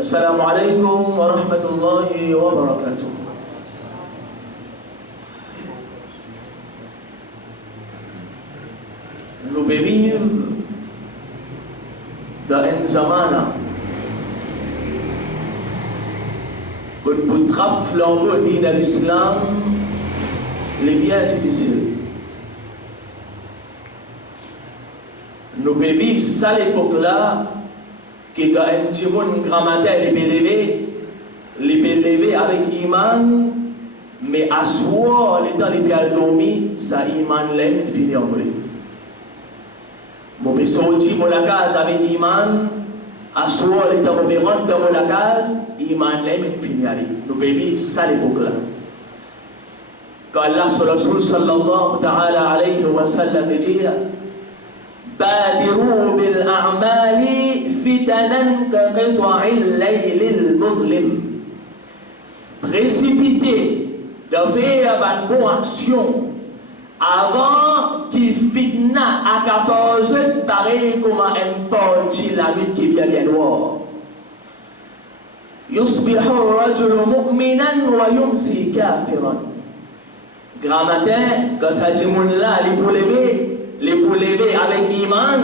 Assalamu alaikum wa rahmatullahi wa barakatuh. Nous vivons dans un zamana que pour trappe flambeau de l'islam, les bien difficiles. Nous vivons ça l'époque-là, qui a un petit monde grammaire les levé avec iman, mais à soi, les temps les pieds dormi, ça iman l'aime finit en vrai. Mon père sorti de la case avec iman, à soi, les temps mon rentre dans la case, iman l'aime finit aller. Nous vivons ça l'époque-là. Quand Allah sallallahu ta'ala alayhi wa sallam dit بادروا بالأعمال فتنا كقطع الليل المظلم. Précipitez de faire une bonne action avant qu'il fitna à 14 pareil comme un portier la nuit qui vient bien noir. يصبح الرجل مؤمنا ويمسي كافرا. Grand matin, quand ça dit mon là, les pour lever avec iman,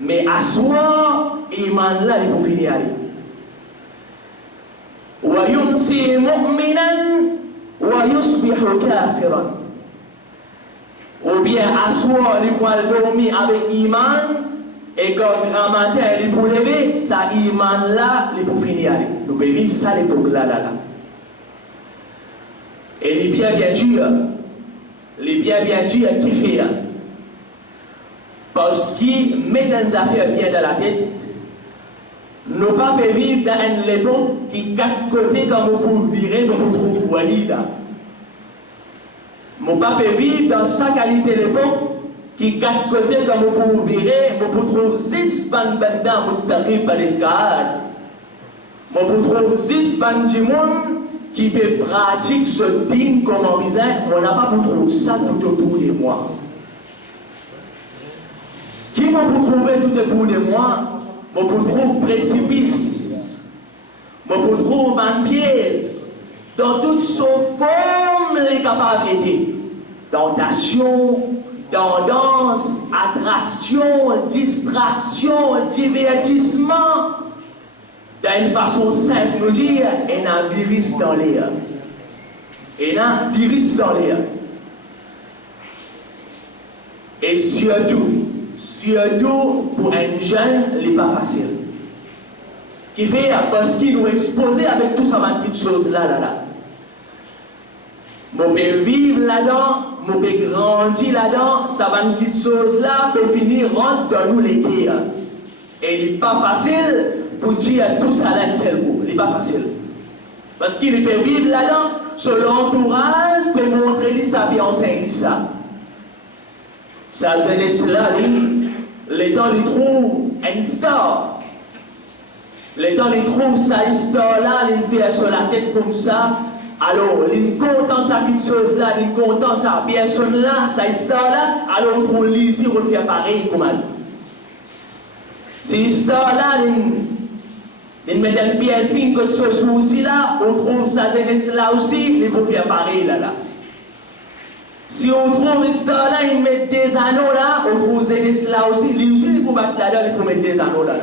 mais à soi, iman là, les pour finir aller. ويمسي مؤمنا ويصبح كافرا. Ou bien à soi, les pour dormir avec iman, et quand grand matin, les pour lever, ça iman là, les pour finir aller. Nous pouvons vivre ça l'époque là. Et les bien dur, qui fait. Parce qu'ils mettent des affaires bien dans la tête, nous ne pouvons pas vivre dans une époque qui quatre côtés comme on peut virer, nous trouver walida. Nous ne pouvons pas vivre dans sa qualité l'époque qui quatre côtés comme on peut virer, nous pouvons trouver 6 bandans muttaqib par l'escalade. Nous pouvons trouver 6 bandimons qui peut pratiquer ce digne comme en visage. On n'a pas pour trouver ça tout autour de moi. Qui m'a pour trouver tout autour de moi? Moi pour trouver précipice. Moi pour trouver une pièce. Dans toutes son forme, les capacités. Tentation, tendance, attraction, distraction, divertissement. D'une façon simple, nous dire, il y a un virus dans l'air. Il y a un virus dans l'air. Et surtout pour un jeune, il n'est pas facile. Qui fait parce qu'il nous expose avec tout ça, petites choses là. Mon peut vivre là-dedans, mon peut grandir là-dedans, ça va une petite chose là peut finir rentrer dans nous les cœurs. Et il n'est pas facile pour dire tout ça là de seul coup. Il n'est pas facile. Parce qu'il peut vivre là-dedans, son entourage peut montrer lui sa vie, enseigner ça. Sa jeunesse là, les temps il trouve une star. Les temps il trouve sa histoire là, il fait sur la tête comme ça. Alors, il content sa petite chose là, il content sa personne là, sa histoire là. Alors, on trouve l'ici, on fait pareil comme elle. Cette histoire là, il met un piercing que ce soit aussi là, on trouve sa jeunesse là aussi, il faut faire pareil là. Si on trouve l'histoire là, il met des anneaux là, on trouve jeunesse là aussi, lui aussi il faut battre là-dedans, il faut mettre des anneaux là.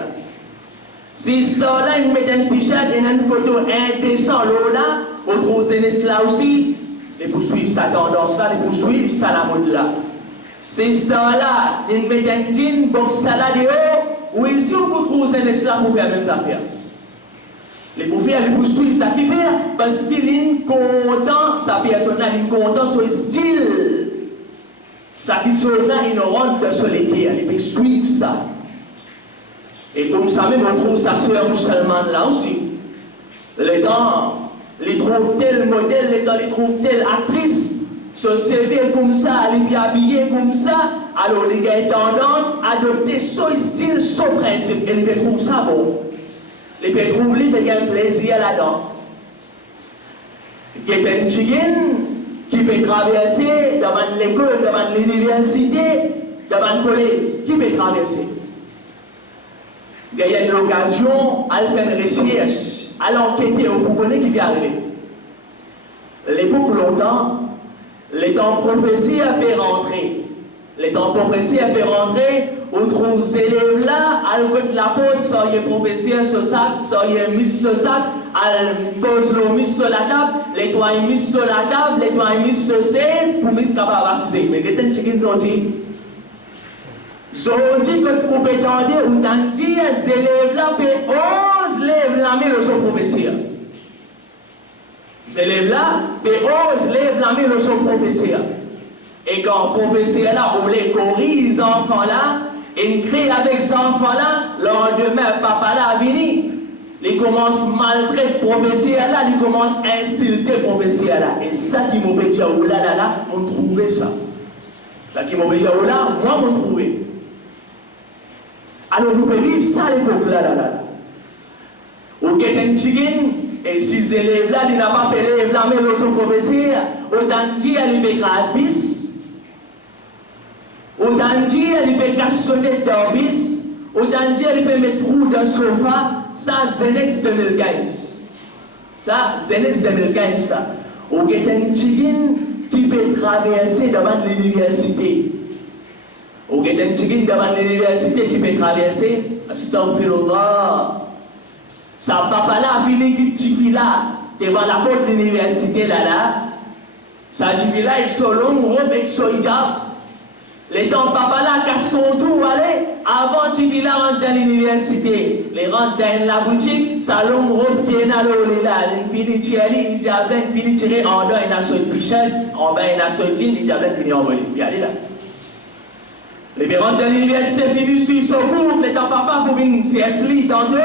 Si l'histoire là, il met un t-shirt et une photo indécent là, on trouve jeunesse là aussi, il faut suivre sa tendance là, il faut suivre ça la mode là. Si l'histoire là, il met un jean, boxe ça là dehors, ou ici on peut trouver jeunesse là pour faire les mêmes affaires. Les pouvoirs, les poursuivre ça qui fait parce qu'il est content, sa personne là, il est content son style. Sa petite chose là, il rentre dans son été, il peut suivre ça. Et comme ça même, on trouve sa soeur musulmane là aussi. Les temps, il trouve tel modèle, les temps, il trouve telle actrice, se servir comme ça, il est habillé comme ça. Alors les gars ont tendance à adopter son style, son principe. Et ils trouvent ça bon. Les gens trouvent qu'il y a un plaisir là-dedans. Il y a un chicken qui peut traverser devant l'école, devant l'université, devant le collège. Qui peut traverser? il y a une occasion à faire une recherche, à l'enquêter au pouvoir qui vient arriver. L'époque longtemps, les temps prophétie a fait rentrer. Les temps prophétie a fait rentrer, on trouve ces élèves-là, à l'apôtre, ça y est prophétie sur ça, ça y est mis sur ça, elle pose l'eau mise sur la table, les toits mis sur la table, les toits mis sur 16, pour mis capable d'assister. Mais qu'est-ce que tu dis? Je dis que vous pouvez tenter, ou t'en dire, ces élèves-là, osent lève la main de son professeur. Ces élèves-là, osent lève la main de son professeur. Et quand le professeur là, on les corrige, les enfants là, et ils crient avec ces enfants là, le lendemain, papa là a venu. Ils commencent à maltraiter le professeur là, ils commencent à insulter le professeur là. Et ça qui m'a dit là, on trouvait ça. Ça qui m'a dit là, moi, on trouvait. Alors, nous pouvons vivre ça à l'époque là. Ou quelqu'un et si les élèves là, ils n'ont pas fait l'élève là, mais ils ont professeur, autant dire, ils m'écrasent bis. Autant dire, il peut cassonner dans bis. Autant dire, il peut mettre trou dans le sofa. Ça, Zénès 2015. Ça, Zénès 2015, ça. Ou il y a un tigine qui peut traverser devant l'université. Ou il y a un tigine devant l'université qui peut traverser. Astaghfirullah. Ça, papa là, fini qui tigine là, devant la porte de l'université là. Ça, tigine là, avec son long robe, avec son hijab. Les temps papa là, casse-ton tout, allez, avant tu là rentre dans l'université, les rentre dans la boutique, ça longue robe qui est dans le là, une fille tirée, il y a plein de filles tirées en bas, il y a son t-shirt, en bas, il y a son jean, il y a plein de filles en bas, il allez là. Les rentrent dans l'université, finissent sur son cours, les temps papa pour une CS dans deux,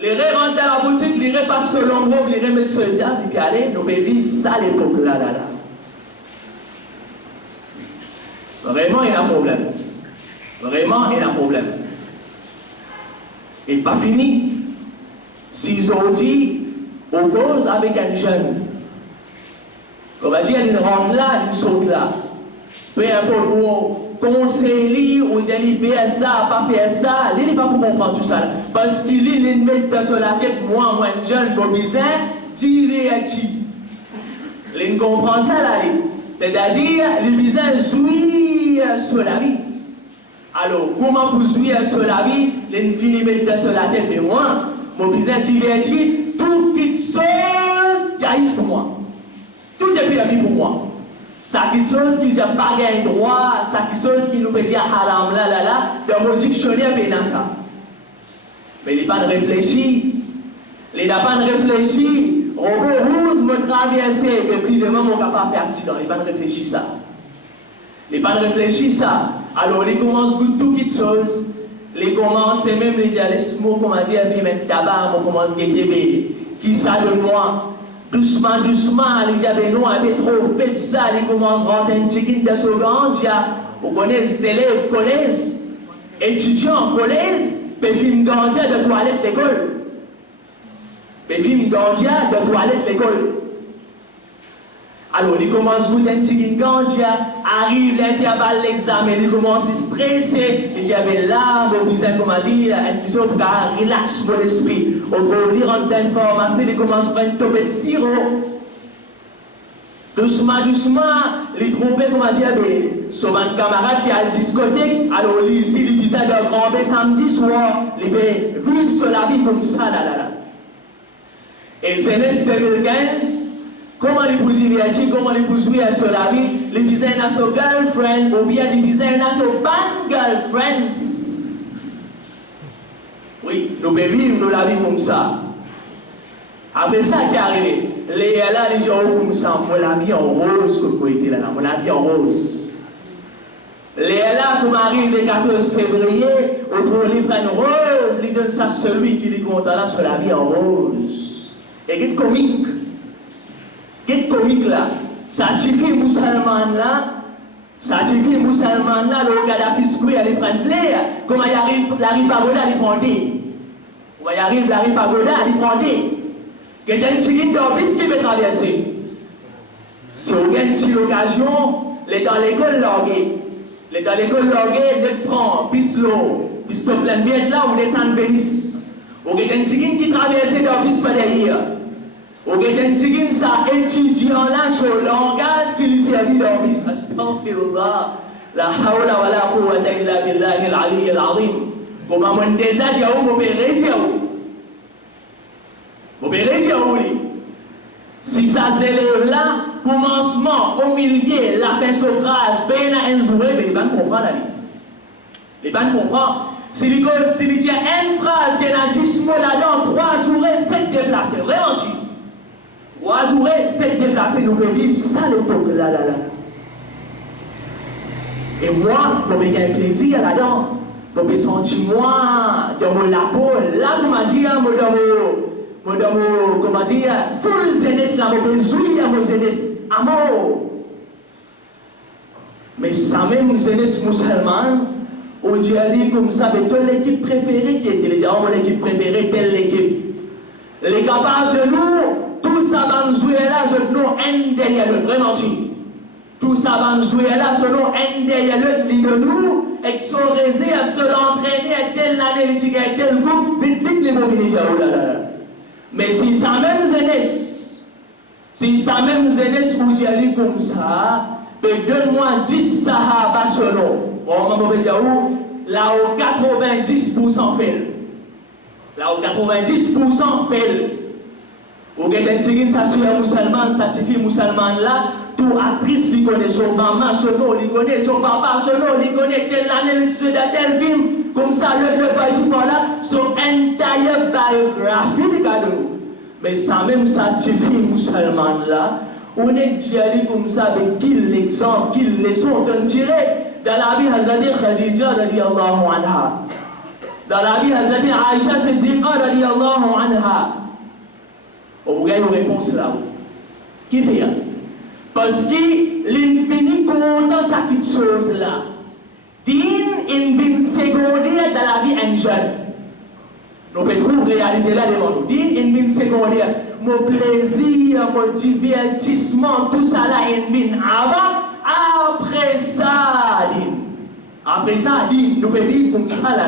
les rentrent dans la boutique, les repassent sur long robe, les remettent sur le diable, puis allez, nous pouvons vivre ça à l'époque là. Vraiment, il y a un problème. Vraiment, il y a un problème. Et pas fini. S'ils ont dit, on cause avec un jeune. On va dire, il rentre là, il saute là. Peu importe où on conseille, ou il fait ça, pas faire ça, il n'est pas pour comprendre tout ça. Parce qu'il met dans la tête, moi, un jeune, pour bizarre, tirer à qui. Il comprend ça là. C'est-à-dire, les bizarres jouissent sur la vie. Alors, comment vous jouir sur la vie? Les filles mettent sur la tête de moi. Mon bizarre diverti, toute petite chose jaillisse pour moi. Tout est permis pour moi. Ça qui chose qui n'a pas gagné droit, ça qui chose qui nous peut dire haram là, dans mon dictionnaire, il y a ça. Mais il n'a pas de réfléchir. Il n'a pas de réfléchir. On peut me traverser, et puis demain, mon capable de faire accident. Il n'a pas de réfléchir ça. Il n'a pas de réfléchir ça. Alors, il commence à goûter tout petites choses. Il commence, et même les dialismes, comme on dit, puis mettre tabac, on commence à guetter. Qui ça de moi? Doucement, les diables noirs, mais trop fait ça, ils commencent à rentrer un chicken de seconde. Vous connaissez les élèves collège, étudiants collège, puis film gardien de toilette l'école. Puis film gardien de toilette l'école. Alors, il commence à goûter un chicken gardien, arrive l'intervalle de l'examen, il commence à stresser, il y avait là, mon cousin, comme on dit, un petit peu pour relaxer mon esprit. On va lire en pleine pharmacie, il commence à prendre une tombe de sirop. Doucement, il trouve, comme on dit, son camarade qui a la discothèque, alors ici, il visait de grand bain samedi soir, il fait vivre sur la vie comme ça, là. Et c'est Zénès 2015. Comment les bouger comment les bouger sur la vie, les bisous à son girlfriend, ou bien les bisous à son bad girlfriend. Oui, nous pouvons vivre la vie comme ça. Après ça qui est arrivé, les gens comme ça, on la vie en rose, comme vous étiez là, on la vie en rose. Comme arrive le 14 février, on trouve les prennent rose, ils donnent ça à celui qui est content là sur la vie en rose. Et c'est comique. Qu'est-ce comique là? Ça suffit musulman là, le Gaddafi Square, il prend flair. Comment il arrive, la ripagoda, il prend des. Comment il arrive, la ripagoda, il prend des. Quelqu'un qui est dans le qui peut traverser. Si on gagne une occasion, les dans l'école loguée. Les dans l'école loguée, il prend, pisse l'eau, puisque plein de bien là, ou descend Venise. Ou quelqu'un qui traverse dans plus par derrière. Ou quelqu'un qui ça étudiant là sur le langage qui lui servit dans plus. Astaghfirullah. La hawla wa la quwwata illa billahi al-ali al-azim. Comment mon désage à où mon père mon père si ça s'élève là, commencement, au milieu, la fin phrase, peine à un jour, mais les gens comprennent la vie. Les gens comprennent. Si il y a une phrase qui a 10 mots là-dedans, 3 jours, 7 déplacés. Vraiment, 3 jours, 7 déplacés, nous pouvons vivre ça l'époque là. Et moi, je vais avoir plaisir là-dedans. Je vais sentir moi, dans la peau, là, comment dire, comment dire, full jeunesse là, je vais jouir à mon jeunesse, amour. Mais ça même jeunesse musulmane, on dit comme ça, avec toute l'équipe préférée qui était, les gens, mon équipe préférée, telle l'équipe. Les capables de nous, tout ça va nous jouer là, je nous, un derrière l'autre, vraiment, tout ça va nous jouer là, selon un derrière l'autre, l'île de nous, et qui sont réservés à se l'entraîner à telle année, à tel groupe, vite les mobiliser, oh là là. Mais si ça même jeunesse, vous dites comme ça, donne-moi 10 sahaba selon. On va dire où? Là où 90% fait. Là où 90% fait. Ou quelqu'un ça sur un musulman, ça suffit musulman là, tout actrice lui connaît son maman, son nom, lui connaît son papa, son nom, lui connaît telle année, tel film, comme ça le voici par là, son entire biographie de cadeau. Mais ça même ça suffit musulman là, on est dit comme ça avec qui l'exemple, qui leçon de tirer dans la vie Hazrat Khadija radiyallahu anha. Dans la vie Hazrat Aïcha Siddiqa radiyallahu anha. On gagne une réponse là. Qui fait? Parce que l'infini content ça qui chose là. Din in bin secondaire dans la vie un jeune. Nous pouvons trouver réalité là devant nous. Din in bin secondaire. Mon plaisir, mon divertissement, tout ça là in bin avant. Après ça, din, nous pouvons vivre comme ça là.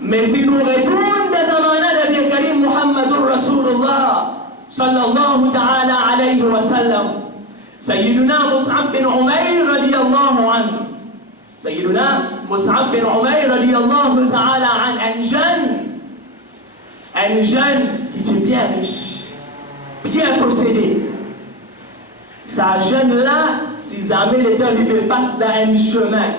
Mais si nous retournons dans un an de bien Karim Muhammadur Rasulullah sallallahu ta'ala alayhi wa sallam, Sayyiduna Mus'ab bin Umayr radiyallahu anhu, Sayyiduna Mus'ab bin Umayr radiyallahu ta'ala anhu, un jeune qui était bien riche, bien possédé. Sa jeune là, si jamais les deux lui passent dans un chemin,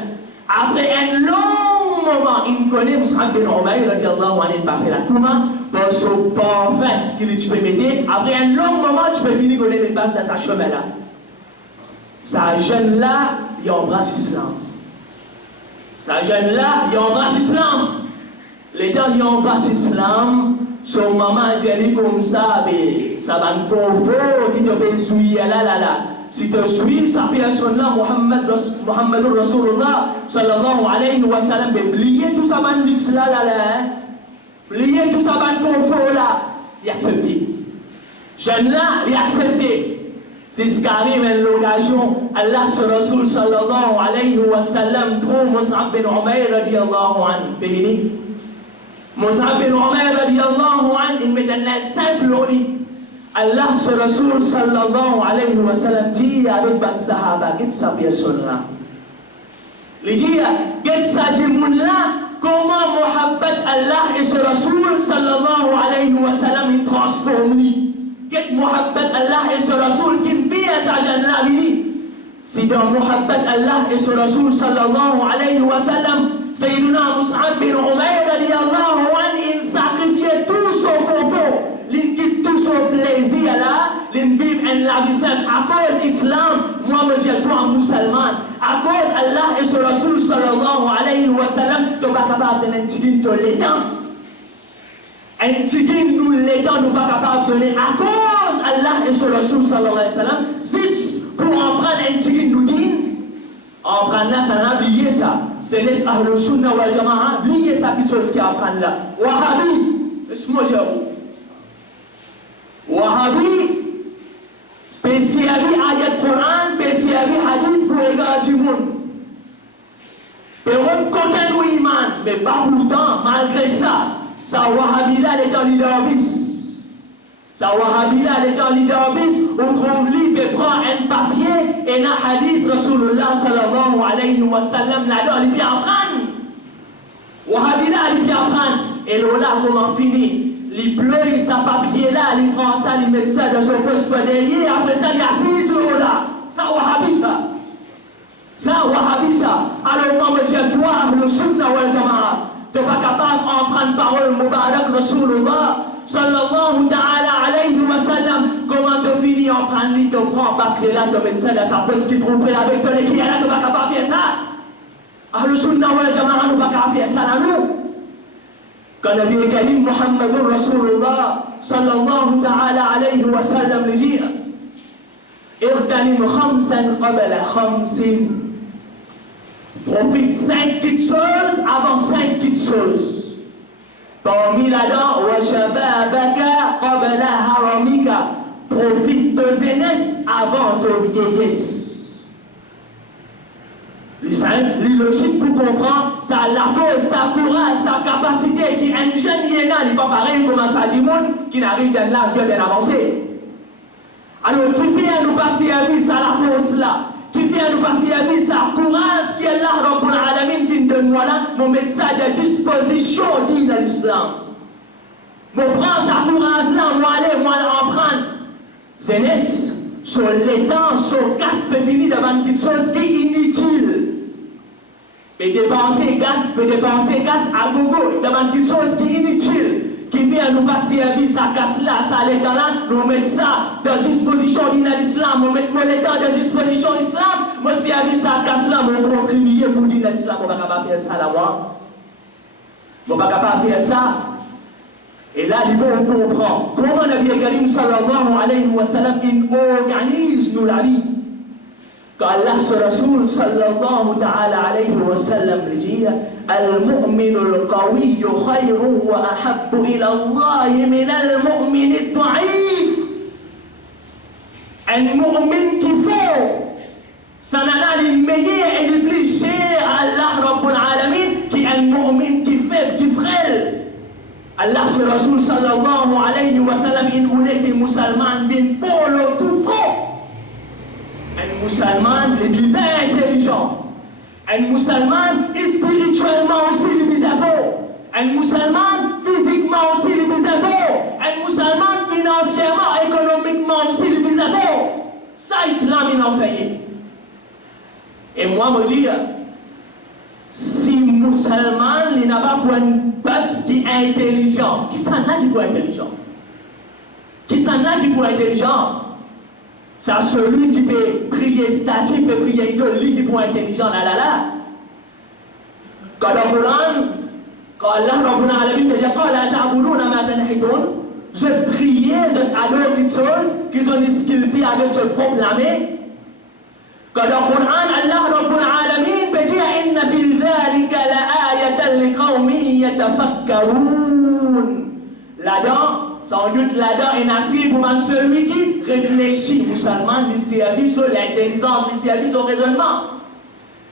après un long moment, il connaît Mus'ab bin Umayr radiyallahu anhu passer là. Comment? Pour son parfum qu'il tu peux mettre. Après un long moment, tu peux finir connaître les passes dans sa chemin là. Sa jeune là, il embrasse l'islam. Sa jeune là, il embrasse l'islam. Les deux, il embrasse l'islam. Son maman dit comme ça, mais ça va me confort qui te fait souiller là. Si tu suis sa personne-là, Muhammadur Rasulullah sallallahu alayhi wa sallam, mais plier tout ça, man luxe là. Plier tout ça, man confort là. Il accepte. Jeune là, il accepte. C'est ce qui arrive à l'occasion. Allah sur Rasul sallallahu alayhi wa sallam trouve Mus'ab bin Umayr radiyallahu anhu. Mus'ab bin Umayr radiyallahu anhu, il met dans la simple lit. Allah sur Rasul sallallahu alayhi wa sallam dit avec ban sahaba, qu'est-ce que ça personne là? Il dit, qu'est-ce que ça dit moun là? Comment muhabbat Allah et sur Rasul sallallahu alayhi wa sallam il transforme lui? Qu'est-ce que muhabbat Allah et sur Rasul qui fait à sa jeune là lui? Si dans muhabbat Allah et sur Rasul sallallahu alayhi wa sallam, Sayyiduna Mus'ab bin Umayr radiyallahu anhu, il sacrifiait tout son confort. Il quitte tout son plaisir là, il vit en la vie sainte. À cause de l'islam, moi je dis toi musulman. À cause Allah et son Rasul sallallahu alayhi wa sallam, tu n'es pas capable de donner un tigine de l'étang. Un tigine nous l'étang, nous pas capable de donner. À cause Allah et son Rasul sallallahu alayhi wa sallam, si pour en prendre un tigine nous dit, en prendre là, ça n'a oublié ça. C'est les Ahlul Sunnah wal Jama'a, oubliez ça, petite chose qui apprend là. Wahhabi, laisse-moi dire. Wahhabi, PCAB ayat Quran, PCAB hadith pour regarder du monde. Et on connaît nous mais pas pourtant, malgré ça, sa Wahhabila est un leader bis. Sa Wahhabila est un leader bis, on trouve lui qui prend un papier et un hadith Rasulullah sallallahu alayhi wa sallam là-dedans, il vient apprendre. Wahhabila, il vient apprendre. Et là, comment finit? Il pleure sa papier là, il prend ça, il met ça dans son poste derrière, après ça, il assis sur là. Ça, Wahhabi, ça. Ça, Wahhabi, ça. Alors, moi, je dis, toi, le Sunna wal Jama'a, tu n'es pas capable d'en prendre parole, Mubarak Rasulullah, sallallahu ta'ala alayhi wa sallam, comment tu finis en prendre, tu prends papier là, tu mets ça dans sa poste, qui trouve prêt avec ton équipe, là, tu n'es pas capable de faire ça. Alors, le Sunna wal Jama'a, nous ne pas capable de faire ça là, nous. Quand Nabi Karim Muhammadur Rasulullah sallallahu ta'ala alayhi wa sallam le dit Irtanim khamsan qabala khamsin. Profite 5 petites choses avant 5 petites choses. Parmi là-dedans, wa shababaka qabala haramika. Profite de jeunesse avant de vieillesse. Les logiques pour comprendre, ça la force, sa courage, sa capacité, qui est un jeune il n'est pas pareil comme un Sadimoun qui n'arrive d'un âge bien avancé. Alors, qui fait à nous passer à vie, ça la force là, qui fait à nous passer à vie, ça courage, qui est là, Rabbul Alamin, fin de moi là, nous mettre ça à disposition dans l'islam. Nous prendre sa courage là, nous aller, moi en prendre. Jeunesse, sur l'étang, sur casse, peut finir devant une petite chose qui est inutile. Et dépenser gaz à gogo devant une petite chose qui est inutile, qui fait à nous passer à vie, ça casse là, ça l'étang là, nous mettre ça dans disposition de l'islam, nous mettre l'étang dans disposition de l'islam, moi si à vie ça casse là, nous contribuer pour dire l'islam, on ne va pas faire ça là-bas. On ne va pas faire ça. Et là, il faut comprendre comment Nabi Karim sallallahu alayhi wa sallam organise nous la vie. Quand Allah ce Rasoul sallallahu ta'ala alayhi wa sallam le dit Al-mu'min al-qawi khayrun wa ahabbu ila Allah min al-mu'min al-da'if. Un mu'min qui fait, ça n'a le meilleur et le plus cher à Allah Rabbul Alamin qui un mu'min qui fait, qui frêle. Allah ce Rasoul sallallahu alayhi wa sallam il voulait que les musulmans viennent follow tout faux. Un musulman, les plus intelligents. Un musulman, spirituellement aussi, les plus faux. Un musulman, physiquement aussi, les plus faux. Un musulman, financièrement, économiquement aussi, les plus faux. Ça, l'islam, il enseigne. Et moi, me dis, si musulman, il n'a pas pour un peuple qui est intelligent, qui s'en a qui pour intelligent? Qui s'en a qui pour intelligent? C'est celui qui peut prier statue, peut prier idole, lui qui pour intelligent, là. Quand le Coran, quand Allah Rabbul Alamin dit qala ta'buduna ma tanhitun, je priais, je adore quelque chose, qu'ils ont discuté avec ce proclamé. Quand le Coran, Allah Rabbul Alamin dit inna fi dhalika la ayatan liqawmin yatafakkarun. Là-dedans, sans doute là-dedans est assis pour celui qui réfléchit, musulman, du service sur l'intelligence, du service au raisonnement.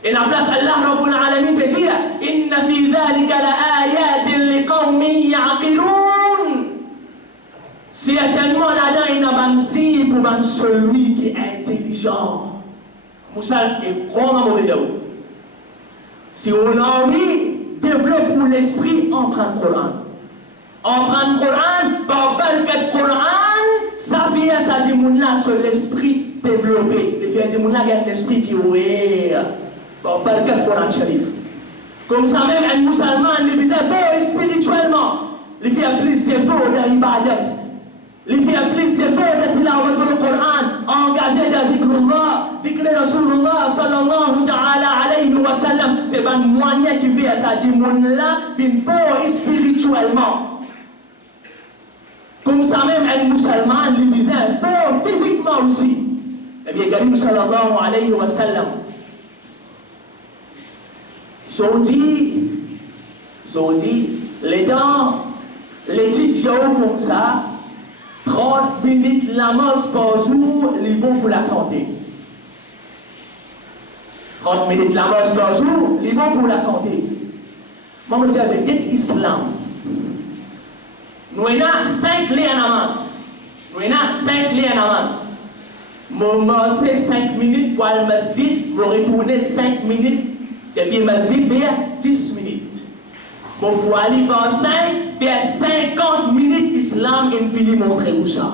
Et la place Allah Rabbul Alamin peut dire inna fi dhalika la ayatin liqawmin ya'qilun. Certainement là-dedans il y a un signe pour celui qui est intelligent. Moussal est vraiment mauvais diable. Si on a envie, développe pour l'esprit, on prend le Coran. On prend le Coran, par le Coran, ça vient, ça dit là sur l'esprit développé. Les filles disent là, il y a un esprit qui est ouvert. Par le Coran Sharif. Comme ça même, un musulman, il disait beau spirituellement. Les filles appellent c'est beau dans l'ibadat. Les filles appellent c'est beau d'être là avec le Coran, engagé dans Dhikrullah, Dhikr Rasulullah sallallahu ta'ala alayhi wa sallam. C'est un moyen qui fait ça dit là, une beau spirituellement. Comme ça même, un musulman, il disait beau physiquement aussi. Eh bien, Karim sallallahu alayhi wa sallam. Sont dit, les dents, les petites comme ça, 30 minutes la mort par jour, ils vont pour la santé. 30 minutes la mort par jour, ils vont pour la santé. Maman dit avec l'islam. Nous avons 5 liens en avance. Nous avons 5 liens en avance. Je commence 5 minutes pour le masjid, je retourne 5 minutes, et puis le masjid vers 10 minutes. Je vais aller vers 5, vers 50 minutes, l'islam est fini montrer où ça.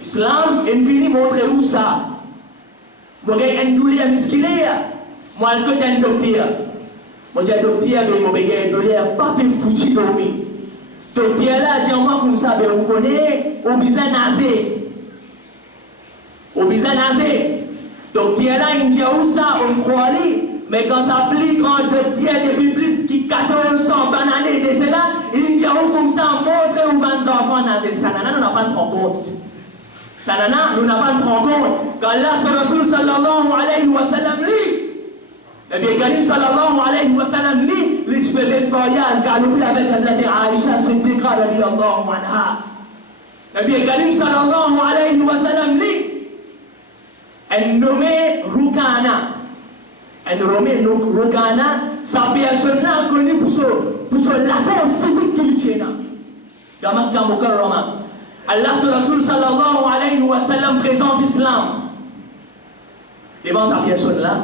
L'islam est fini montrer où ça. Je vais un douleur musculaire, moi je suis un docteur. Moi je suis un docteur, mais je suis un douleur, pas de foutu dormir. Docteur là, dis-moi comme ça, vous connaissez, au besoin naser. Au besoin naser. Docteur là, il dit où ça, on croit lui. Mais quand ça plie, quand docteur depuis plus qui 1400 années de cela, il dit où comme ça, montre où les enfants naser. Ça, nous n'a pas de prendre compte. Ça, nous n'a pas de prendre compte. Quand Allah, Rasul sallallahu alayhi wa sallam, lit. Nabi Karim sallallahu alayhi wa sallam lit. L'espèce de voyage galopé avec Hazrat Aïcha Siddiqa radiyallahu anha. Nabi Karim sallallahu alayhi wa sallam lit. Elle nommé Rukana. Elle nommé Rukana, sa personne-là connue pour la force physique qu'il tient. Dans Makkah Mukarrama. Allah Rasul sallallahu alayhi wa sallam présente l'islam. Devant sa personne-là.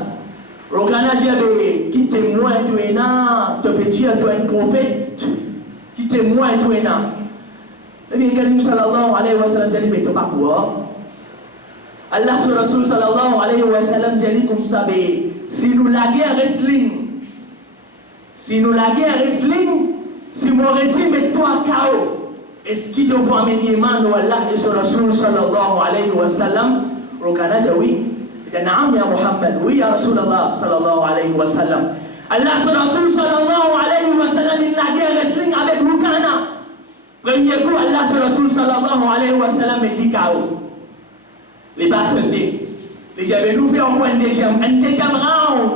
Rukana dit qui témoin toi te peut dire toi un prophète. Qui témoin toi Nabi Karim sallallahu alayhi wa sallam dit mais tu pas quoi. Allah Rasul sallallahu alayhi wa sallam dit comme ça, si nous la guerre wrestling, si mon régime est toi KO, est-ce qu'il doit amener Iman ou Allah et son Rasul sallallahu alayhi wa sallam? Rukana dit oui. Il dit naam ya Muhammad, oui ya Rasulallah sallallahu alayhi wa sallam. Allah son Rasul sallallahu alayhi wa sallam, il la guerre wrestling avec Rukana. Premier coup, Allah son Rasul sallallahu alayhi wa sallam est dit KO. Les backsendés. Nous faisons un deuxième round.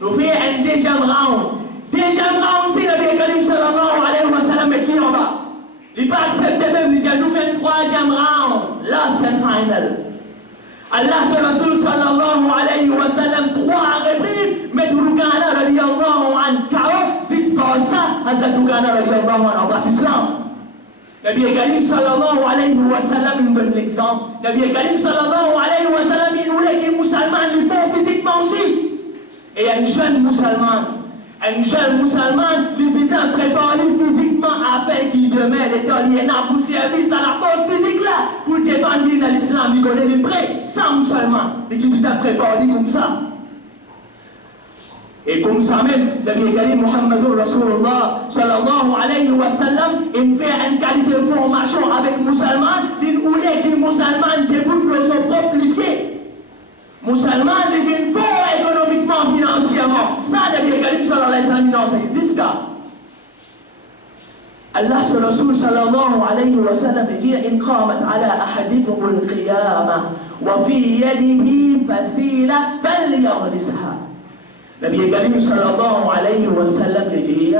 Nous faisons un deuxième round. Deuxième round, c'est le Karim sallallahu alayhi wa sallam est qui en bas. Les backsendés même, nous faisons un troisième round. Last and final. Allah Rasul sallallahu alayhi wa sallam, 3 reprises, mais Rukana radiyallahu an KO, 6 par ça, Hazrat Rukana radiyallahu an en bas islam. Nabi Karim sallallahu alayhi wa sallam, il donne l'exemple. Nabi Karim sallallahu alayhi wa sallam, il nous dit que les musulmans le font physiquement aussi. Et un jeune musulman, il vient préparer physiquement afin qu'il demeure l'état pour service à la force physique là, pour défendre dans l'islam. Il connaît les prêts, sans musulman. Il vient préparer comme ça. Et comme ça même, Nabi Karim Muhammadur Rasulullah sallallahu alayhi wa sallam, il fait une qualité de formation avec les musulmans, il voulait que les musulmans déboutent de son propre pied. Les musulmans deviennent forts économiquement, financièrement. Ça, Nabi Karim sallallahu alayhi wa sallam, non, ça existe pas. Allah Rasul sallallahu alayhi wa sallam dit إن قامت على أحدكم القيامة وفي يده فسيلة فليغرسها. Nabi Karim sallallahu alayhi wa sallam le dit,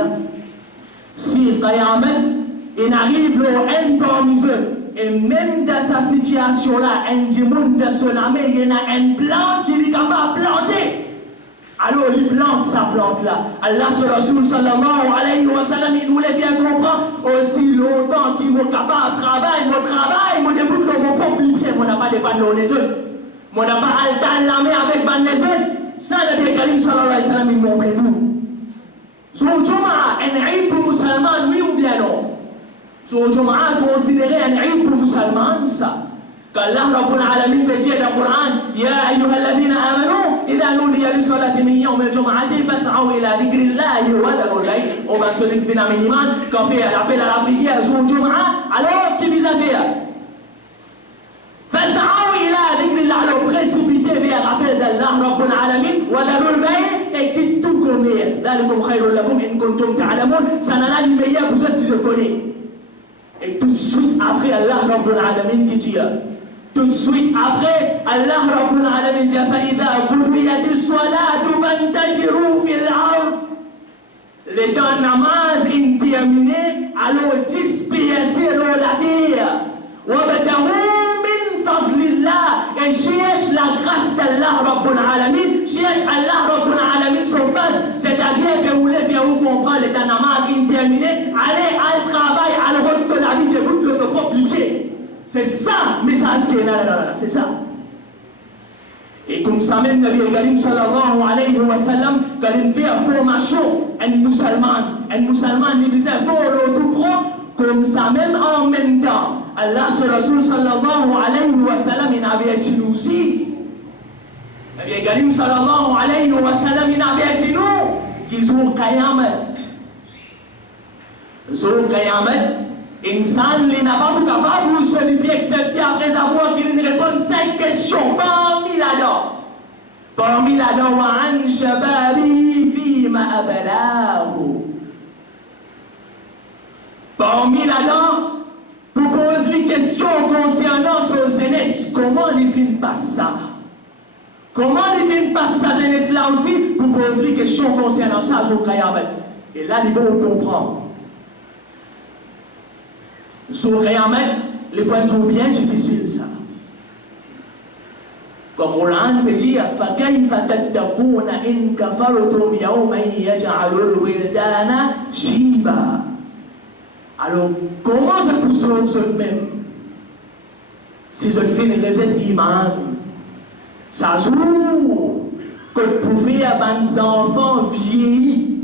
si Qayaman, il arrive un parmi eux, et même dans sa situation-là, un démon de son armée, il y a une plante qui est capable de planter. Alors il plante sa plante-là. Allah Rasul sallallahu alayhi wa sallam, il nous les fait comprendre, aussi longtemps qu'il est capable de travailler, mon début de mon propre pied, mon n'a pas dépendre les autres. Mon n'a pas altan la main avec les autres. Ça, Nabi Karim sallallahu alayhi wa sallam, il montre nous. Sur Jum'a, un aïd pour musulman, oui ou bien non? Sur Jum'a, considérer un aïd pour musulman, ça. qu'Allah Rabbul Alamin peut dire dans le Coran, Ya ayyuhalladhina amanu, idha nudiya lis-salati min yawm al-jum'ati fas'aw ila dhikrillahi wa dharul bayt. On va se dire que dans l'imam, quand on fait l'appel à la prière sur Jum'a, alors qui vise à faire? Fas'aw ila dhikrillah, alors précipiter vers l'appel d'Allah Rabbul Alamin wa dharul bayt et quitte tout commerce. Dhalikum khayrun lakum in kuntum ta'lamun. Ça n'a ni meilleur vous êtes si je connais. Et tout de suite après Allah Rabbul Alamin qui dit tout de suite après Allah Rabbul Alamin dit فَإِذَا قُضِيَتِ الصَّلَاةُ فَانْتَشِرُوا فِي الْأَرْضِ. Le temps namaz est terminé, alors dispersez dans la terre. وَابْتَغُوا مِنْ فَضْلِ اللَّهِ. Et cherche la grâce d'Allah Rabbul Alamin, cherche Allah Rabbul Alamin son fadl, c'est-à-dire que vous voulez bien faire vous comprendre l'état namaz interminé, allez à le travail, à le rôle de la vie de vous, de votre propre pied. C'est ça le message qui est là, c'est ça. Et comme ça même, Nabi Karim sallallahu alayhi wa sallam, quand il fait une formation, un musulman, il disait, pour le tout front, comme ça même en même temps, Allah sur Rasul sallallahu alayhi wa sallam, il avait dit nous aussi. Nabi Karim sallallahu alayhi wa sallam, il avait dit nous, qu'ils ont Qayamat. Ils ont Qayamat. Insan n'est pas capable de se lui accepter après avoir qu'il ne réponde 5 questions. Parmi là-dedans, وعن شبابه فيما أبلاه. Parmi là-dedans, vous posez les questions concernant sa jeunesse. Comment les films passent ça? Comment les films passent sa jeunesse là aussi? Vous posez les questions concernant ça sur Qayamat. Et là, ils vont comprendre. Sur Qayamat, les points sont bien difficiles, ça. Comme le Coran peut dire, فَكَيْفَ تَتَّقُونَ إِن كَفَرْتُمْ يَوْمًا يَجْعَلُ الْوِلْدَانَ شِيبًا. Alors, comment je vous sauve même si je fais une recette imam? Ça joue que vous pouvez avoir des enfants vieillis.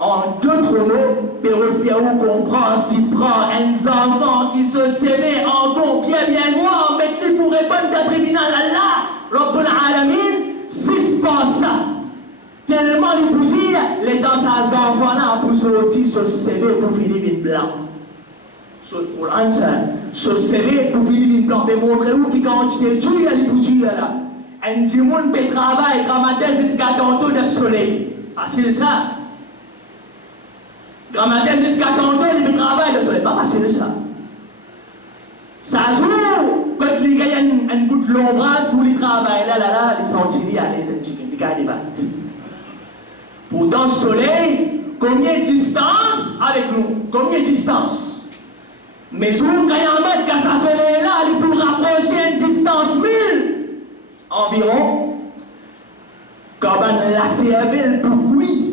En d'autres mots, Pérofiaou comprend s'il prend un enfant qui se sévère en gros bien noir, mais qui pour répondre à tribunal Allah, Rabbul Alamin, si c'est pas ça. Tellement il peut dire, les dans ces enfants-là, pour sortir se sévère pour finir une blanc. Sur le Coran, ça, se sévère pour finir une blanc. Mais montrez-vous qui quantité de Dieu, il peut dire là. Un dimanche peut travailler, comme matin jusqu'à tantôt de soleil. Facile ça. Quand matin jusqu'à tantôt, il travaille, ce n'est pas facile ça. Ça joue, quand il y a un bout de l'ombrage pour les travailler, là, les sentir à l'aise, les gars débattent. Pour dans le soleil, combien de distance avec nous? Combien de distance? Mais jour, quand il y a un mètre, quand ça soleil là, il peut rapprocher une distance 1000 environ. Comme la CRV pour cuire.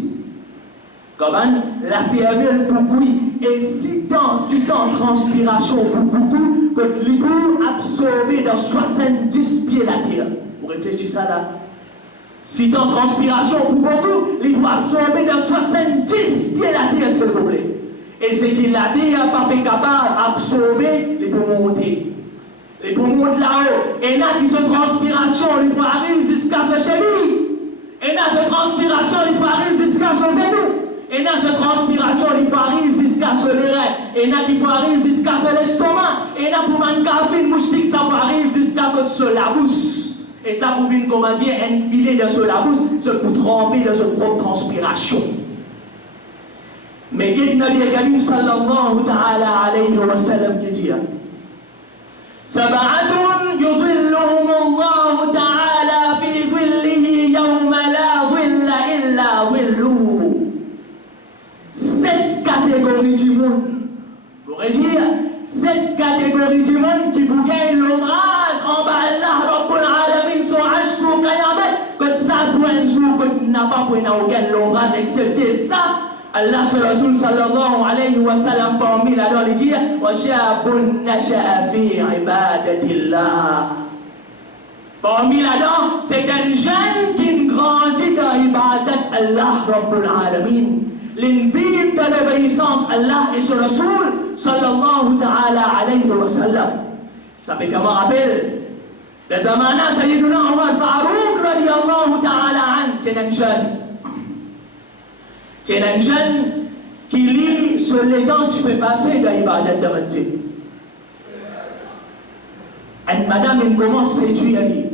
Comment la CRV pour cuire. Et si dans transpiration pour beaucoup, que l'hypo absorbé dans 70 pieds la terre. Vous réfléchissez à ça là. Si dans transpiration pour beaucoup, l'hypo absorbé dans 70 pieds la terre, s'il vous plaît. Et c'est qu'il a déjà pas capable d'absorber les poumons monter. Les poumons montent là-haut. Et là, qui se transpiration, l'hypo arrive jusqu'à ce cheville. Et là, ce transpiration, l'hypo arrive jusqu'à ce genou. Et là, cette transpiration, il peut arriver jusqu'à ce rein. Et là, il peut arriver jusqu'à l'estomac. Et là, pour un café moustique, ça peut arriver jusqu'à la bouche. Et ça, pour une commander, un filet de la bouche, c'est pour tremper de sa propre transpiration. Mais qu'est-ce que Nabi Karim sallallahu ta'ala alayhi wa sallam dit? Sab'atun yudhilluhum Allah ta'ala fi dhillihi yawma la dhilla illa dhilluhu. 7 catégories du monde. Vous pourrez dire, 7 catégories du monde qui vous gagnent l'ombrage en bas Allah, Rabbul Alamin, son Hajj, son Qayamat, que ça pour un jour, que tu n'as pas pour aucun l'ombrage, excepté ça. Allah sur Rasul sallallahu alayhi wa sallam, parmi là dans les dit, wa shabun nasha'a fi ibadatillah. Parmi là-dedans, c'est un jeune qui grandit dans l'ibadat Allah, Rabbul Alamin. L'invite de l'obéissance à Allah et sur Rasul sallallahu ta'ala alayhi wa sallam. Ça me fait me rappeler le zamana Sayyiduna Omar Farouk radiyallahu ta'ala an. C'est un jeune qui lit sur les dents qui peut passer dans l'ibadat de masjid. Et madame, il commence à séduire lui.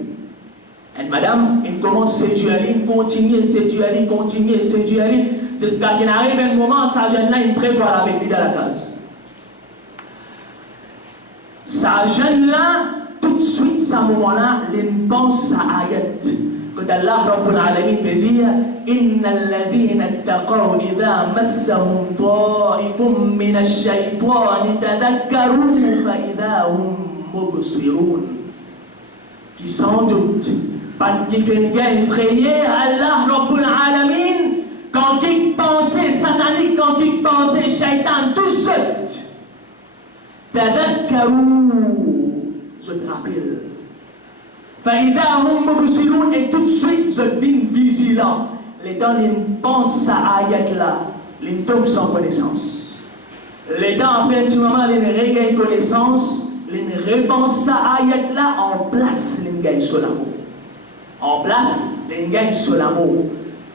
Et madame, il commence à séduire lui, continue à séduire lui, continue à séduire lui. Jusqu'à qu'il arrive un moment, sa jeune-là, il prépare avec lui dans la case. Sa jeune-là, tout de suite, à ce moment-là, il pense à ayat. Que Allah Rabbul Alamin peut dire Inna alladhina attaqaw idha massahum ta'ifum min ash-shaytani tadhakkaru fa idha hum mubsirun. Qui sans doute, parce qu'il fait une guerre effrayée, Allah Rabbul Alamin quand qui pensée satanique, quand qui pensée shaitan, tout seul. Je te rappelle. Et tout de suite, je bin vigilant. Les gens pensent à ayat là, ils tombent sans connaissance. Les gens après un petit moment, ils regagnent connaissance, ils repensent à ayat là, en place, ils gagnent sur l'amour. En place, ils gagnent sur l'amour.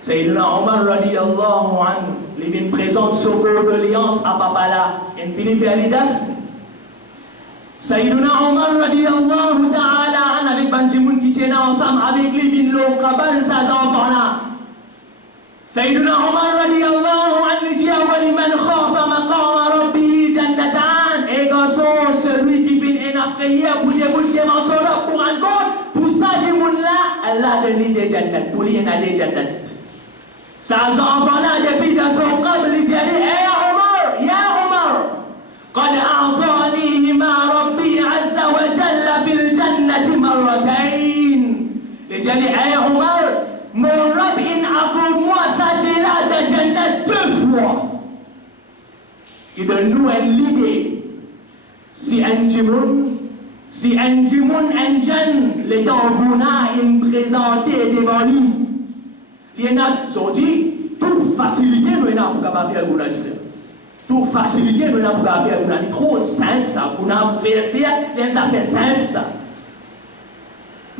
Sayyidina Omar radiyallahu anhu, il vient présenter son condoléance à papa là, il finit vers les dafnes. Sayyidina Omar radiyallahu ta'ala anhu avec Banjimoun qui tient ensemble avec lui, il l'a cabal sa enfants. Sayyidina Omar radiyallahu anhu dit awali man khafa maqama rabbihi jannatan. Et garçon, celui qui vient en prière pour débouter mon sort pour un compte, pour ça Jimoun là, Allah donne des jannat, pour lui il y a des jannat. Sa enfants là depuis dans son câble, il dit Omar, ya Omar, قد أعطاني ما ربي عز وجل بالجنة مرتين. لجل أي عمر mon Rab in accorde moi sa déla de Jannat 2 fois. Il donne nous une idée. Si un djimoun, un jeune, les temps Bouna, il présenté devant lui. Il y en a, ils ont dit, tout facilité, nous n'avons pas faire Bouna. Tout facilité, nous n'avons pas faire Bouna. C'est trop simple ça. Bouna, vous faites rester, les affaires simples ça.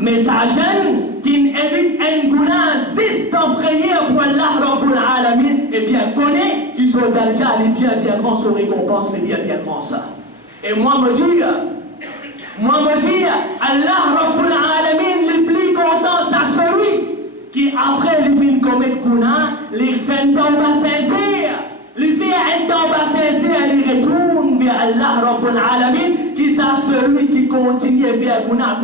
Mais sa jeune qui évite un gouna ziste en prière pour Allah Rabbul Alamin, eh bien connaît qu'ils sont dans le cas, les bien grand sont récompense, les bien grand ça. Et moi me dire, Allah Rabbul Alamin, le plus content, c'est celui qui après il vient commettre gouna, il fait un tauba sincère, il fait un tauba sincère, il retourne vers Allah Rabbul Alamin, qui c'est celui qui continue vers gouna,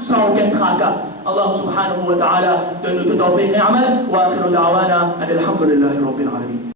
sans aucun tracas. Allah subhanahu wa ta'ala donne nous tout en paix et amal, wa akhiru da'wana, alhamdulillahi rabbil alamin.